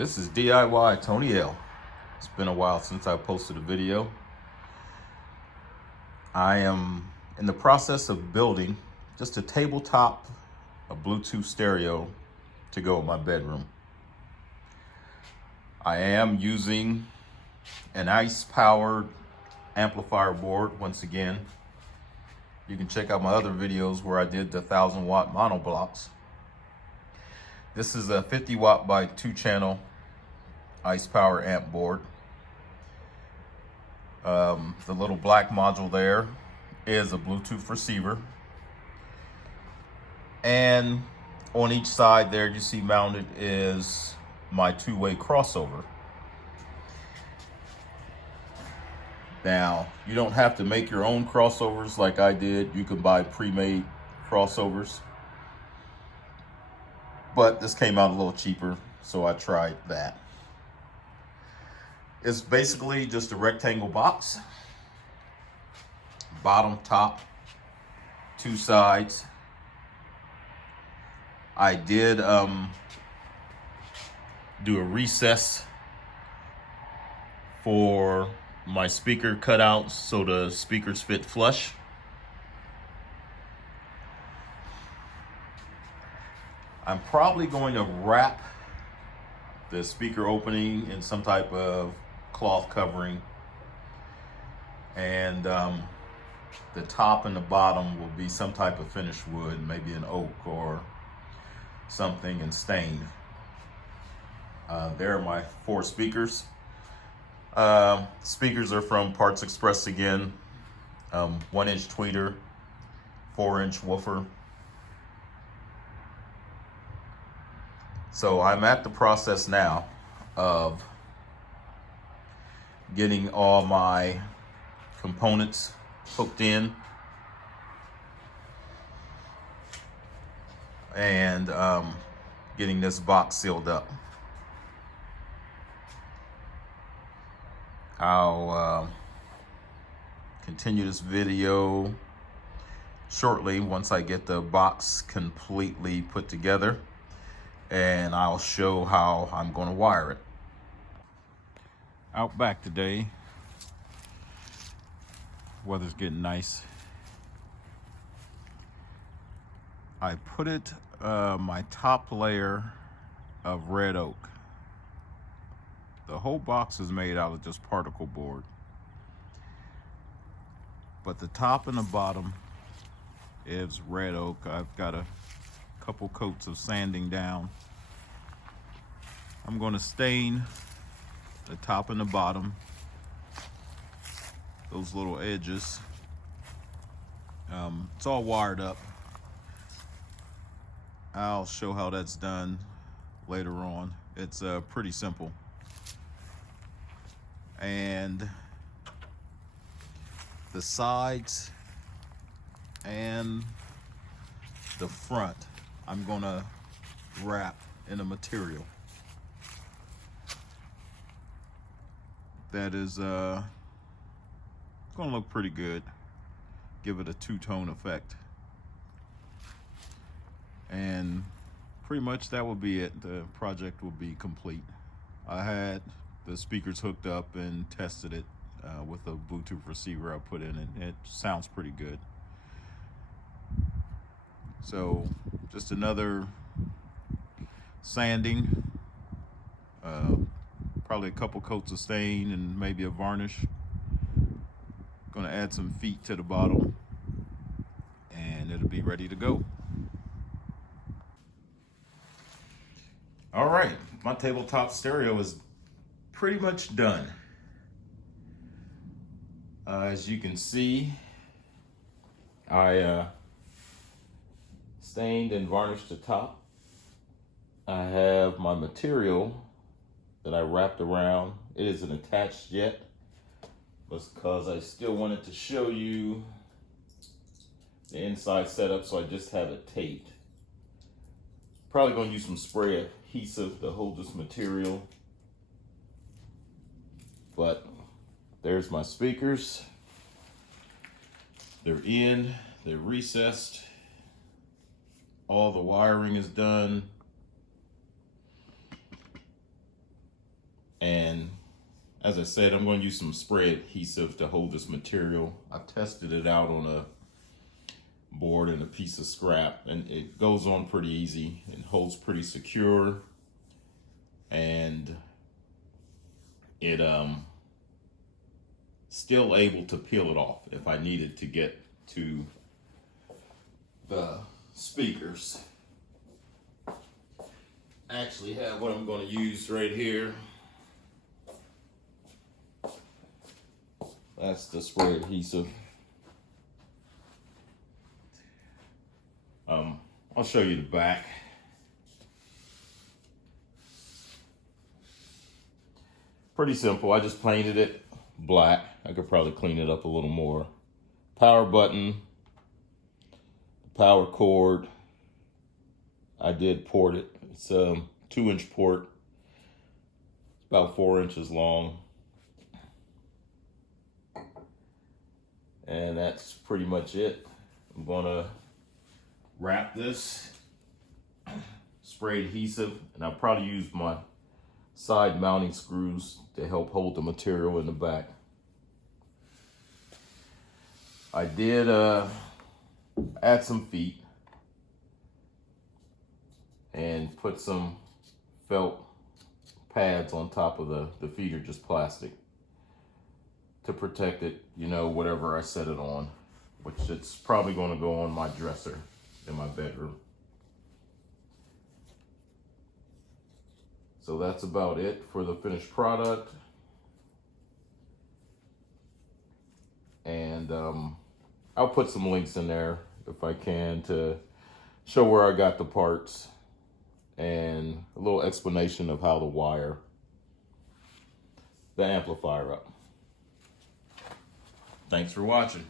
This is DIY Tony L. It's been a while since I posted a video. I am in the process of building just a tabletop, a Bluetooth stereo to go in my bedroom. I am using an ICE-powered amplifier board once again. You can check out my other videos where I did the 1,000-watt mono blocks. This is a 50-watt by 2-channel ICE power amp board. The little black module there is a Bluetooth receiver. And on each side there you see mounted is my two-way crossover. Now, you don't have to make your own crossovers like I did. You can buy pre-made crossovers. But this came out a little cheaper, so I tried that. It's basically just a rectangle box. Bottom, top, two sides. I did do a recess for my speaker cutouts so the speakers fit flush. I'm probably going to wrap the speaker opening in some type of cloth covering, and the top and the bottom will be some type of finished wood, maybe an oak or something, and stained. There are my 4 speakers. Speakers are from Parts Express again. 1-inch tweeter, 4-inch woofer. So I'm at the process now of getting all my components hooked in and getting this box sealed up. I'll continue this video shortly once I get the box completely put together, and I'll show how I'm going to wire it. Out back today, weather's getting nice. I put it my top layer of red oak. The whole box is made out of just particle board, but the top and the bottom is red oak. I've got a couple coats of sanding down. I'm going to stain the top and the bottom, those little edges. It's all wired up. I'll show how that's done later on. It's pretty simple. And the sides and the front I'm gonna wrap in a material that is gonna look pretty good, give it a two-tone effect, and pretty much that will be it. The project will be complete. I had the speakers hooked up and tested it with a Bluetooth receiver I put in, and it sounds pretty good. So just another sanding, probably a couple coats of stain and maybe a varnish. Gonna add some feet to the bottom and it'll be ready to go. All right, my tabletop stereo is pretty much done. As you can see, I stained and varnished the top. I have my material that I wrapped around. It isn't attached yet because I still wanted to show you the inside setup, so I just have it taped. Probably going to use some spray adhesive to hold this material. But there's my speakers. They're in, they're recessed. All the wiring is done. As I said, I'm going to use some spray adhesive to hold this material. I've tested it out on a board and a piece of scrap, and it goes on pretty easy and holds pretty secure, and it still able to peel it off if I needed to get to the speakers. I actually have what I'm going to use right here. That's the spray adhesive. I'll show you the back. Pretty simple. I just painted it black. I could probably clean it up a little more. Power button, power cord. I did port it. It's a 2-inch port, about 4 inches long. And that's pretty much it. I'm gonna wrap this spray adhesive, and I'll probably use my side mounting screws to help hold the material in the back. I did add some feet and put some felt pads on top of the feet are just plastic to protect it, you know, whatever I set it on, which it's probably going to go on my dresser in my bedroom. So that's about it for the finished product. And I'll put some links in there if I can to show where I got the parts and a little explanation of how to wire the amplifier up. Thanks for watching.